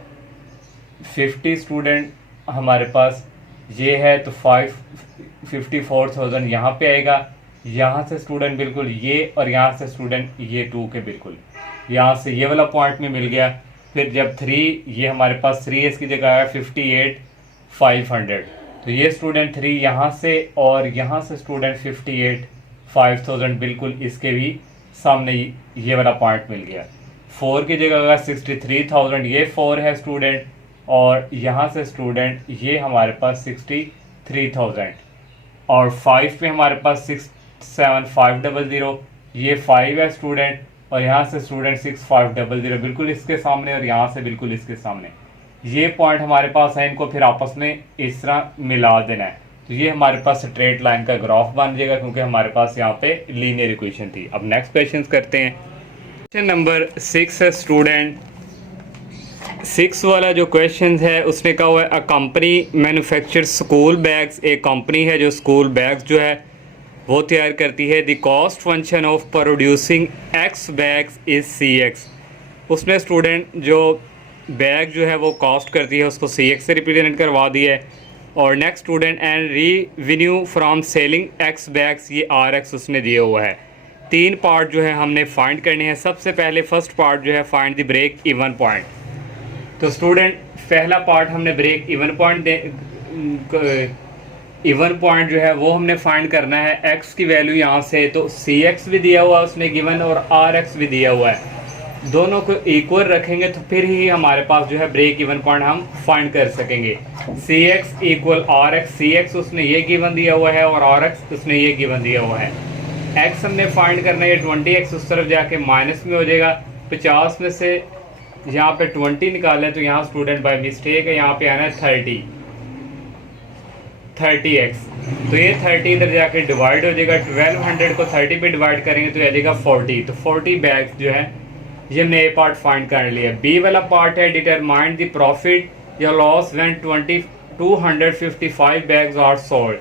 50 स्टूडेंट हमारे पास ये है तो 54,000 यहाँ पे आएगा। यहाँ से स्टूडेंट बिल्कुल ये, और यहाँ से स्टूडेंट ये 2 के बिल्कुल यहाँ से ये वाला पॉइंट में मिल गया। फिर जब 3 ये हमारे पास 3 इसकी जगह है 58,500, तो ये स्टूडेंट 3 यहाँ से और यहाँ से स्टूडेंट 58,500 बिल्कुल इसके भी सामने ये वाला पॉइंट मिल गया। 4 की जगह का 63,000 ये 4 है स्टूडेंट, और यहाँ से स्टूडेंट ये हमारे पास 63,000, और 5 पे हमारे पास 67500 ये 5 है स्टूडेंट, और यहाँ से स्टूडेंट 6500 बिल्कुल इसके सामने, और यहाँ से बिल्कुल इसके सामने ये पॉइंट हमारे पास है। इनको फिर आपस में इस तरह मिला देना है, तो ये हमारे पास स्ट्रेट लाइन का ग्राफ बन जाएगा, क्योंकि हमारे पास यहाँ पे लीनियर इक्वेशन थी। अब नेक्स्ट क्वेश्चन करते हैं। क्वेश्चन नंबर 6 है स्टूडेंट। 6 वाला जो क्वेश्चन है उसने कहा हुआ है a company manufacture school bags. एक कंपनी है जो स्कूल बैग्स जो है वो तैयार करती है। The cost function of producing x bags is CX। उसने स्टूडेंट जो बैग जो है वो कॉस्ट करती है उसको CX से रिप्रेजेंट करवा दिया है। और next student and revenue from selling x bags ये RX उसने दिया हुआ है। 3 पार्ट जो है हमने फाइंड करने हैं। सबसे पहले फर्स्ट पार्ट जो है find the break even point. तो स्टूडेंट पहला पार्ट हमने ब्रेक इवन पॉइंट जो है वो हमने फाइंड करना है। एक्स की वैल्यू यहाँ से तो CX भी दिया हुआ है उसने गिवन, और RX भी दिया हुआ है। दोनों को इक्वल रखेंगे तो फिर ही हमारे पास जो है ब्रेक इवन पॉइंट हम फाइंड कर सकेंगे। CX इक्वल RX, CX उसने ये गिवन दिया हुआ है और RX उसने ये गिवन दिया हुआ है। X हमने फाइंड करना है, 20x उस तरफ जाके माइनस में हो जाएगा। 50 में से यहाँ पे 20 निकालें तो यहाँ स्टूडेंट बाय मिस्टेक है, यहाँ पे आना है 30x, तो ये 30 इधर जाके डिवाइड हो जाएगा। 1200 को 30 पे डिवाइड करेंगे तो आ जाएगा 40, तो 40 बैग्स जो है ये हमने ए पार्ट फाइंड कर लिया। बी वाला पार्ट है डिटरमाइन द प्रॉफिट या loss when 255 bags are sold.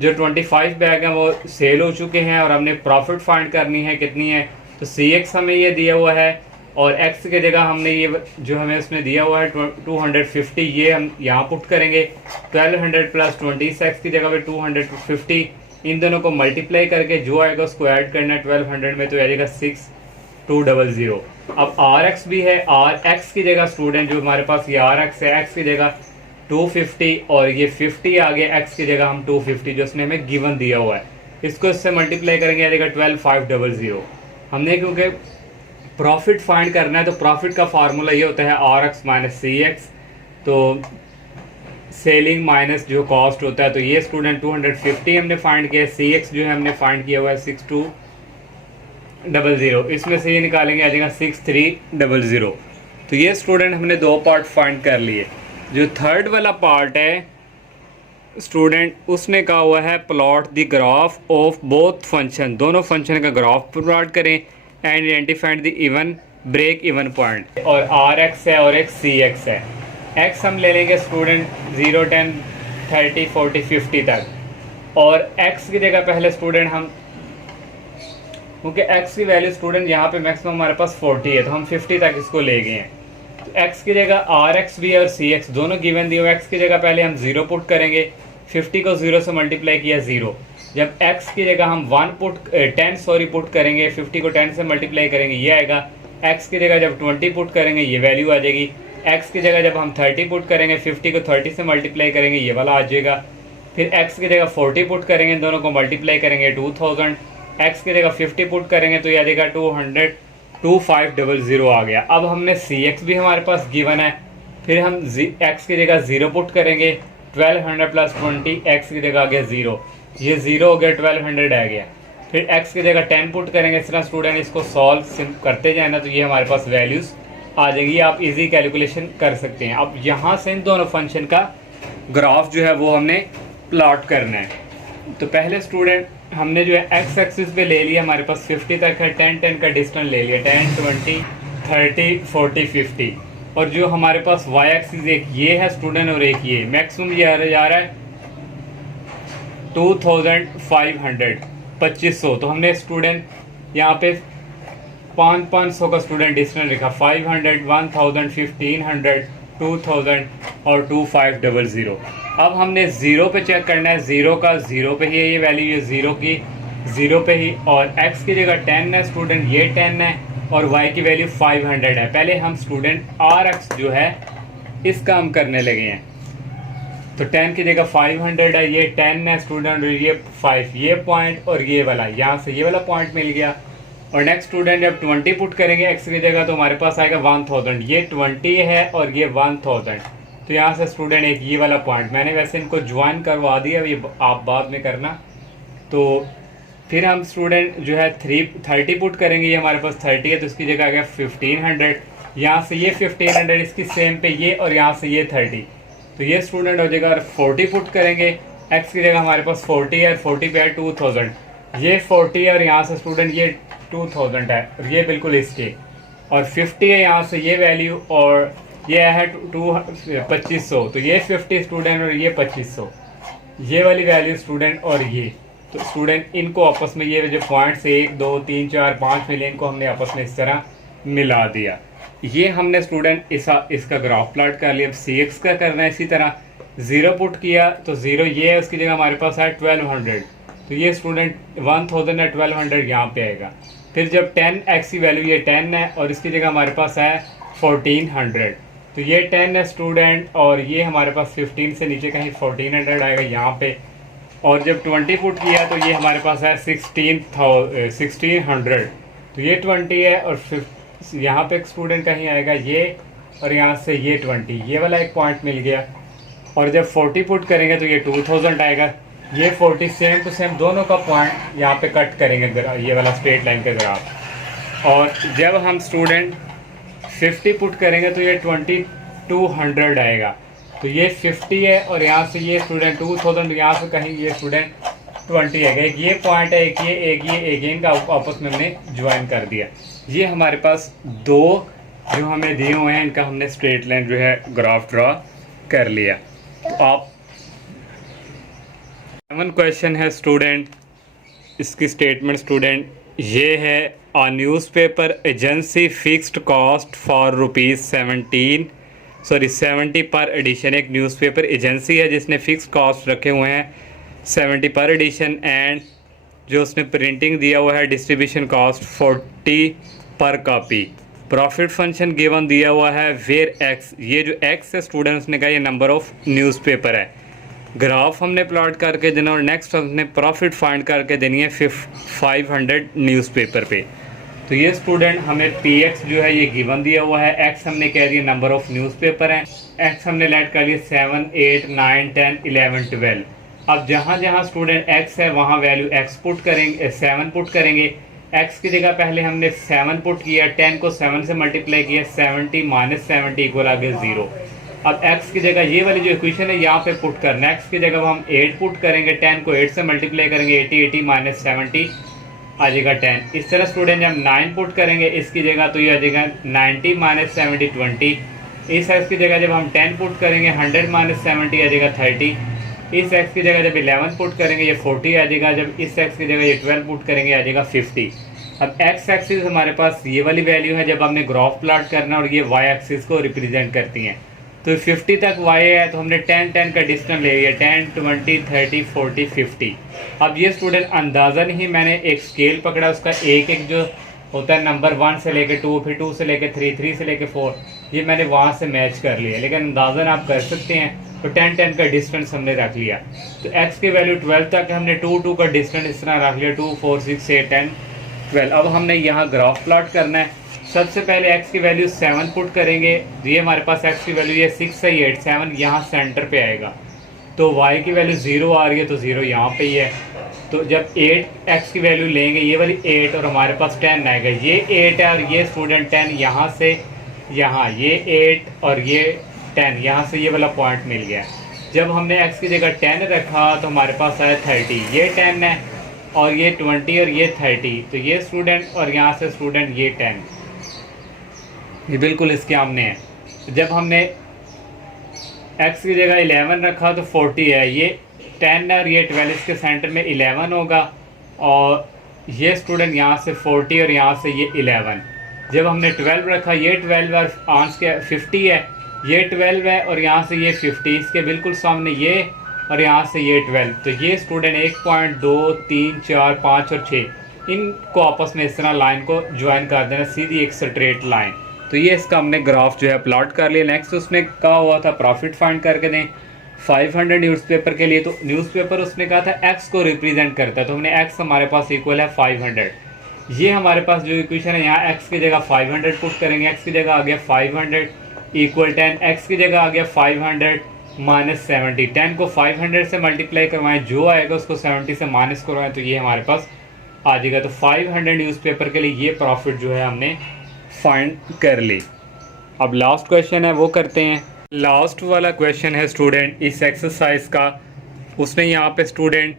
जो 25 बैग हैं वो सेल हो चुके हैं और हमने प्रॉफिट फाइंड करनी है कितनी है। तो CX हमें ये दिया हुआ है, और X की जगह हमने ये जो हमें उसमें दिया हुआ है 250 ये हम यहाँ पुट करेंगे। 1200 प्लस 20x की जगह पे 250, इन दोनों को मल्टीप्लाई करके जो आएगा उसको ऐड करना है 1200 में, तो आ जाएगा 6200। अब RX भी है, RX की जगह स्टूडेंट जो हमारे पास ये RX है, X की जगह 250 और ये 50 आ गया। X की जगह हम 250 जो उसने हमें गिवन दिया हुआ है इसको इससे मल्टीप्लाई करेंगे आ जाएगा 12500। हमने क्योंकि प्रॉफिट फाइंड करना है तो प्रॉफिट का फार्मूला ये होता है RX माइनस CX, तो सेलिंग माइनस जो कॉस्ट होता है। तो ये स्टूडेंट 250 हमने फाइंड किया, CX जो है हमने फाइंड किया हुआ है 6200, इसमें से ये निकालेंगे आ जाएगा 6300। तो ये स्टूडेंट हमने 2 पार्ट फाइंड कर लिए। जो थर्ड वाला पार्ट है स्टूडेंट उसने कहा हुआ है plot the graph of both function, दोनों फंक्शन का ग्राफ प्लॉट करें and identified the even break even point. और RX है और एक CX है। X हम ले लेंगे स्टूडेंट 0, 10, 30, 40, 50 तक, और X की जगह पहले स्टूडेंट हम, क्योंकि X की वैल्यू स्टूडेंट यहाँ पे मैक्सिमम हमारे पास 40 है तो हम 50 तक इसको ले गए हैं। तो X की जगह RX भी और CX दोनों गिवन दिए हुए। X की जगह पहले हम 0 पुट करेंगे, 50 को 0 से मल्टीप्लाई किया 0। जब X की जगह हम 10 पुट करेंगे, 50 को 10 से मल्टीप्लाई करेंगे ये आएगा। X की जगह जब 20 पुट करेंगे ये वैल्यू आ जाएगी। X की जगह जब हम 30 पुट करेंगे, 50 को 30 से मल्टीप्लाई करेंगे ये वाला आ जाएगा। फिर X की जगह 40 पुट करेंगे, इन दोनों को मल्टीप्लाई करेंगे 2000। X की जगह 50 पुट करेंगे तो ये आ जाएगा 2500 आ गया। अब हमने CX भी हमारे पास गिवन है, फिर हम X की जगह 0 पुट करेंगे, 1200 प्लस 20, X की जगह आ गया 0, ये 0 हो गया, 1200 आ गया। फिर X की जगह 10 पुट करेंगे। इस तरह स्टूडेंट इसको सॉल्व करते जाना तो ये हमारे पास वैल्यूज़ आ जाएगी। आप इजी कैलकुलेशन कर सकते हैं। अब यहाँ से इन दोनों फंक्शन का ग्राफ जो है वो हमने प्लॉट करना है। तो पहले स्टूडेंट हमने जो है एक्स एक्सिस पे ले लिया, हमारे पास 50 तक है, 10 का डिस्टेंस ले लिया, 10 20 30 40 50। और जो हमारे पास वाई एक्सिस एक ये है स्टूडेंट और एक ये, मैक्सिमम ये जा रहा है 2500 2500। तो हमने स्टूडेंट यहाँ पे 500 का स्टूडेंट डिस्टेंस लिखा, 500 1000 1500 2000 और 2500। अब हमने ज़ीरो पे चेक करना है, ज़ीरो का ज़ीरो पे ही है ये वैल्यू, ये ज़ीरो की ज़ीरो पे ही, और x की जगह 10 है स्टूडेंट, ये 10 है, और y की वैल्यू 500 है। पहले हम स्टूडेंट rx जो है इसका हम करने लगे हैं। तो 10 की जगह 500 है, ये 10 है स्टूडेंट, और ये 5, ये पॉइंट और ये वाला, यहाँ से ये वाला पॉइंट मिल गया। और नेक्स्ट स्टूडेंट जब 20 पुट करेंगे x की जगह तो हमारे पास आएगा 1000, ये 20 है और ये 1000। तो यहाँ से स्टूडेंट एक ये वाला पॉइंट, मैंने वैसे इनको ज्वाइन करवा दिया, ये आप बाद में करना। तो फिर हम स्टूडेंट जो है 30 पुट करेंगे, ये हमारे पास 30 है तो इसकी जगह आ गया 1500, यहाँ से ये 1500 इसकी सेम पे ये, और यहाँ से ये 30, तो ये स्टूडेंट हो जाएगा। 40 पुट करेंगे, x की जगह हमारे पास 40 है, 40 पे है 2000, ये 40 है और यहाँ से स्टूडेंट ये 2000 है, और ये बिल्कुल इसके, और 50 है यहाँ से ये वैल्यू, और ये है 2500, तो ये 50 स्टूडेंट और ये 2500, ये वाली वैल्यू स्टूडेंट, और ये। तो स्टूडेंट इनको आपस में ये जो पॉइंट्स 1 2 3 4 5 मिले, इनको हमने आपस में इस तरह मिला दिया। ये हमने स्टूडेंट इसका ग्राफ प्लॉट कर लिया। अब सी एक्स का करना है इसी तरह, ज़ीरो पुट किया तो ज़ीरो ये है, उसकी जगह हमारे पास है 1200, तो ये स्टूडेंट 1000 है, 1200 यहाँ पे आएगा। फिर जब 10x की वैल्यू ये 10 है और इसकी जगह हमारे पास है 1400, तो ये 10 है स्टूडेंट, और ये हमारे पास 15 से नीचे कहीं 1400 आएगा यहाँ पे। और जब 20 पुट किया तो ये हमारे पास है 1600, तो ये 20 है, और यहाँ पे स्टूडेंट कहीं आएगा ये, और यहाँ से ये 20, ये वाला एक पॉइंट मिल गया। और जब 40 पुट करेंगे तो ये 2000 आएगा, ये 40 सेम टू सेम दोनों का पॉइंट यहाँ पे कट करेंगे, ये वाला स्ट्रेट लाइन का ग्राफ। और जब हम स्टूडेंट 50 पुट करेंगे तो ये 2200 आएगा, तो ये 50 है, और यहाँ से ये स्टूडेंट 2000, यहाँ से कहीं ये स्टूडेंट 20 है, एक ये पॉइंट है, एक ये इनका आपस में हमने ज्वाइन कर दिया। ये हमारे पास दो जो हमें दिए हुए हैं, इनका हमने स्ट्रेट लाइन जो है ग्राफ ड्रॉ कर लिया। तो आप 7 क्वेश्चन है स्टूडेंट, इसकी स्टेटमेंट स्टूडेंट ये है, a newspaper agency fixed cost for ₹70 per addition. एक न्यूज़पेपर एजेंसी है जिसने फिक्स कॉस्ट रखे हुए हैं 70 पर एडिशन, एंड जो उसने प्रिंटिंग दिया हुआ है डिस्ट्रीब्यूशन कॉस्ट 40 पर कॉपी। प्रॉफिट फंक्शन गिवन दिया हुआ है वेयर एक्स, ये जो एक्स है स्टूडेंट उसने कहा ये नंबर ऑफ न्यूज़पेपर है। ग्राफ हमने प्लॉट करके देना, और नेक्स्ट हमने प्रॉफिट फाइंड करके देनी है 500 न्यूज़पेपर पे। तो ये स्टूडेंट हमें पी एक्स जो है ये गिवन दिया हुआ है, एक्स हमने कह दिया नंबर ऑफ न्यूज़पेपर हैं, एक्स हमने लेट कर लिया 7 8 9 10 11 12। अब जहाँ जहाँ स्टूडेंट एक्स है वहाँ वैल्यू एक्स पुट करेंगे, 7 पुट करेंगे। एक्स की जगह पहले हमने 7 पुट किया, 10 को 7 से मल्टीप्लाई किया, 70 - 70 इक्वल आ गया 0। अब x की जगह ये वाली जो इक्वेशन है यहाँ पे पुट करना है, x की जगह हम 8 पुट करेंगे, 10 को 8 से मल्टीप्लाई करेंगे, 80 - 70 आ जाएगा 10। इस तरह स्टूडेंट जब 9 पुट करेंगे इसकी जगह तो ये आ जाएगा 90 - 70 20। इस x की जगह जब हम 10 पुट करेंगे 100 - 70 आ जाएगा 30। इस x की जगह जब 11 पुट करेंगे ये 40 आ जाएगा, जब इस x की जगह ये 12 पुट करेंगे आ जाएगा 50। अब x एक्सिस हमारे पास ये वाली वैल्यू है जब हमने ग्राफ प्लॉट करना, और ये y एक्सिस को रिप्रेजेंट करती हैं। तो 50 तक y है तो हमने 10 का डिस्टेंस ले लिया, 10 20 30 40 50। अब ये स्टूडेंट अंदाज़न ही मैंने एक स्केल पकड़ा, उसका एक जो होता है नंबर 1 से लेके 2, फिर 2 से लेके 3, 3 से लेके 4, ये मैंने वहाँ से मैच कर लिया, लेकिन अंदाज़न आप कर सकते हैं। तो 10 का डिस्टेंस हमने रख लिया, तो x की वैल्यू 12 तक हमने 2 का डिस्टेंस इस तरह रख लिया, 2 4 6 8 10 12। अब हमने यहाँ ग्राफ प्लॉट करना है। सबसे पहले x की वैल्यू 7 पुट करेंगे, ये हमारे पास x की वैल्यू ये 6 है 8 7 यहाँ सेंटर पे आएगा, तो y की वैल्यू 0 आ रही है तो 0 यहाँ पे ही है। तो जब 8x की वैल्यू लेंगे ये वाली 8 और हमारे पास 10 आएगा, ये 8 है और ये स्टूडेंट 10 यहाँ से यहाँ, ये 8 और ये 10 यहाँ से ये वाला पॉइंट मिल गया। जब हमने x की जगह 10 रखा तो हमारे पास आया 30, ये 10 है और ये 20 और ये 30, तो ये स्टूडेंट और यहाँ से स्टूडेंट ये 10, ये बिल्कुल इसके सामने है। तो जब हमने x की जगह 11 रखा तो 40 है, ये 10 है और ये 12, इसके सेंटर में 11 होगा और ये स्टूडेंट यहाँ से 40 और यहाँ से ये 11। जब हमने 12 रखा, ये 12 और आंस के 50 है, ये 12 है और यहाँ से ये 50, इसके बिल्कुल सामने ये और यहाँ से ये 12, तो ये स्टूडेंट 1 पॉइंट 2 3 4 5 और 6 इनको आपस में इस तरह लाइन को ज्वाइन कर देना, सीधी एक स्ट्रेट लाइन। तो ये इसका हमने ग्राफ जो है प्लॉट कर लिया। नेक्स्ट उसने कहा हुआ था प्रॉफिट फाइंड करके दें 500 न्यूज़पेपर के लिए, तो न्यूज़पेपर उसने कहा था x को रिप्रेजेंट करता है, तो हमने x हमारे पास इक्वल है 500। ये हमारे पास जो इक्वेशन है, यहाँ x की जगह 500 पुट करेंगे, x की जगह आ गया 500 इक्वल 10, x की जगह आ गया 500 माइनस 70, 10 को 500 से मल्टीप्लाई करवाएं, जो आएगा उसको 70 से माइनस करवाएं, तो ये हमारे पास आ जाएगा। तो 500 न्यूज़पेपर के लिए ये प्रॉफिट जो है हमने फाइंड कर ली। अब लास्ट क्वेश्चन है वो करते हैं। लास्ट वाला क्वेश्चन है स्टूडेंट इस एक्सरसाइज का, उसने यहाँ पे स्टूडेंट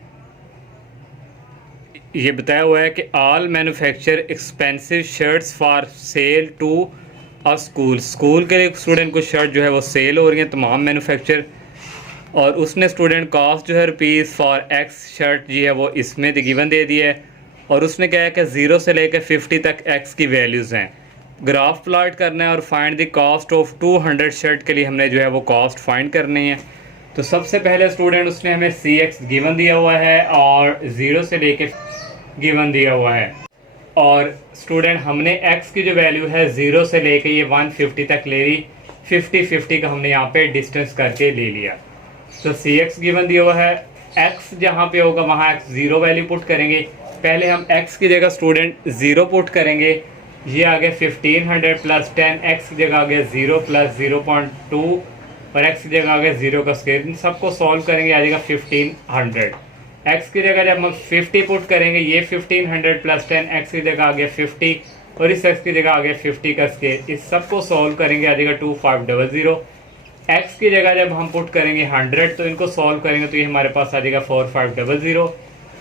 ये बताया हुआ है कि all manufacture expensive shirts for sale to a school, school के लिए स्टूडेंट को शर्ट जो है वो सेल हो रही है तमाम मैन्युफैक्चर, और उसने स्टूडेंट कॉस्ट जो है रुपीज़ फॉर एक्स शर्ट जी है वो इसमें गिवन दे दी है, और उसने कहा है कि 0 से लेकर 50 तक एक्स की वैल्यूज़ हैं। ग्राफ प्लॉट करना है और find the cost of 200 shirt के लिए हमने जो है वो कॉस्ट फाइंड करनी है। तो सबसे पहले स्टूडेंट उसने हमें सी एक्स गिवन दिया हुआ है और 0 से लेके गिवन दिया हुआ है, और स्टूडेंट हमने एक्स की जो वैल्यू है 0 से लेके ये 150 तक ले ली, 50 का हमने यहाँ पे डिस्टेंस करके ले लिया। तो सी एक्स गिवन दिया हुआ है, एक्स जहाँ पे होगा वहाँ एक्स 0 वैल्यू पुट करेंगे। पहले हम एक्स की जगह स्टूडेंट 0 पुट करेंगे, ये आ गया 1500 प्लस 10, एक्स की जगह आ गया 0 प्लस 0.2 और एक्स की जगह आ गया 0 का स्क्वायर। इन सबको सॉल्व करेंगे आ जाएगा 1500। एक्स की जगह जब हम 50 पुट करेंगे, ये 1500 प्लस 10, एक्स की जगह आ गया 50 और इस एक्स की जगह आ गया 50 का स्क्वायर। इस सबको सॉल्व करेंगे आ जाएगा 2500। एक्स की जगह जब हम पुट करेंगे 100, तो इनको सॉल्व करेंगे तो ये हमारे पास आ जाएगा 4500।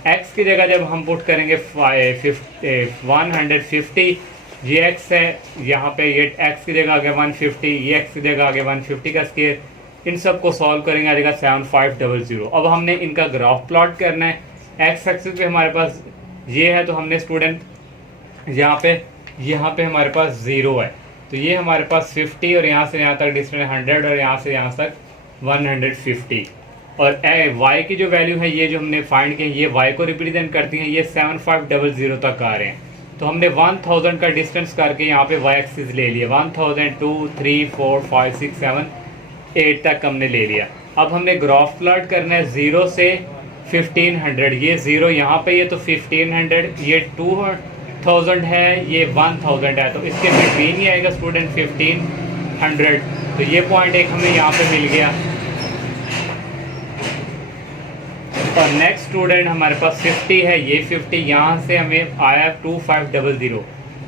एक्स की जगह जब हम पुट करेंगे 150, ये एक्स है यहाँ पे, ये एक्स की जगह आ गया 150, ये एक्स की जगह आ गया 150 का स्क्वायर। इन सब को सॉल्व करेंगे आ जाएगा 7500। अब हमने इनका ग्राफ प्लॉट करना है। एक्स एक्सिस पे हमारे पास ये है, तो हमने स्टूडेंट यहाँ पे हमारे पास 0 है, तो ये हमारे पास 50 और यहाँ से यहाँ तक डिस्टेंस 100 और यहाँ से यहाँ तक 150, और वाई की जो वैल्यू है ये जो हमने फाइंड की ये वाई को रिप्रेजेंट करती हैं, ये 7500 तक आ रहे हैं। तो हमने 1000 का डिस्टेंस करके यहाँ पे वाई एक्सिस ले लिया, 1000 2 3 4 5 6 7 8 तक हमने ले लिया। अब हमने ग्राफ प्लॉट करना है 0 से 1500, ये 0 यहाँ पे, ये तो 1500, ये 2000 है, ये 1000 है, तो इसके बिटवीन ही आएगा स्टूडेंट 1500। तो ये पॉइंट एक हमें यहाँ पे मिल गया। और नेक्स्ट स्टूडेंट हमारे पास 50 है, ये 50 यहाँ से हमें आया 2500,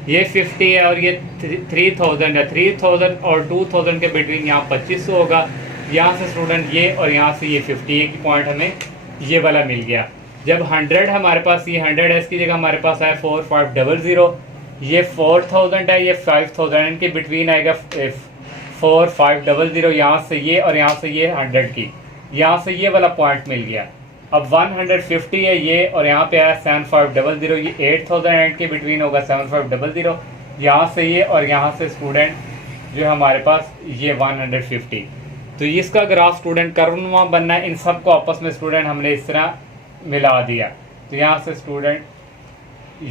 ये 50 है और ये 3000 है, 3000 और 2000 के बिटवीन यहाँ 2500 होगा। यहाँ से स्टूडेंट ये और यहाँ से ये 50 की पॉइंट हमें ये वाला मिल गया। जब 100 हमारे पास, ये 100 है, इसकी जगह हमारे पास आया 4500, ये 4000 है, ये 5000, इनके बिटवीन आएगा 4500, यहाँ से ये और यहाँ से ये 100 की, यहाँ से ये वाला पॉइंट मिल गया। अब 150 है ये और यहाँ पे आया 7500, ये 8000 के बिटवीन होगा 7500, यहाँ से ये और यहाँ से स्टूडेंट जो है हमारे पास ये 150। तो इसका ग्राफ स्टूडेंट कर्वनुमा बनना है, इन सब को आपस में स्टूडेंट हमने इस तरह मिला दिया। तो यहाँ से स्टूडेंट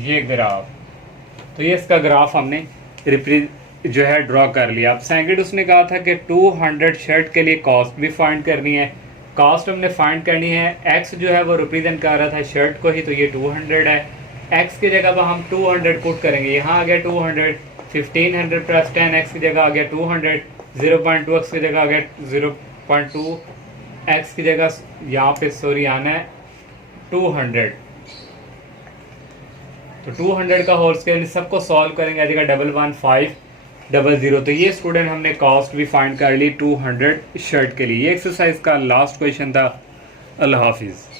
ये ग्राफ, तो ये इसका ग्राफ हमने जो है ड्रॉ कर लिया। अब सेकंड उसने कहा था कि 200 शर्ट के लिए कॉस्ट भी फाइंड करनी है। कॉस्ट हमने फाइंड करनी है, एक्स जो है वो रिप्रेजेंट कर रहा था शर्ट को ही, तो ये 200 है। एक्स की जगह पर हम 200 पुट करेंगे, यहाँ आ गया 200, 1500 प्लस 10, एक्स की जगह आ गया 200, 0.2 एक्स की जगह आ गया 0.2 एक्स की जगह यहाँ पे सॉरी आना है 200। तो 200 का होल स्क्वायर सबको सॉल्व करेंगे आ जाएगा 115। 00। तो ये स्टूडेंट हमने कॉस्ट भी फाइंड कर ली 200 शर्ट के लिए। ये एक्सरसाइज का लास्ट क्वेश्चन था। अल्लाह हाफिज़।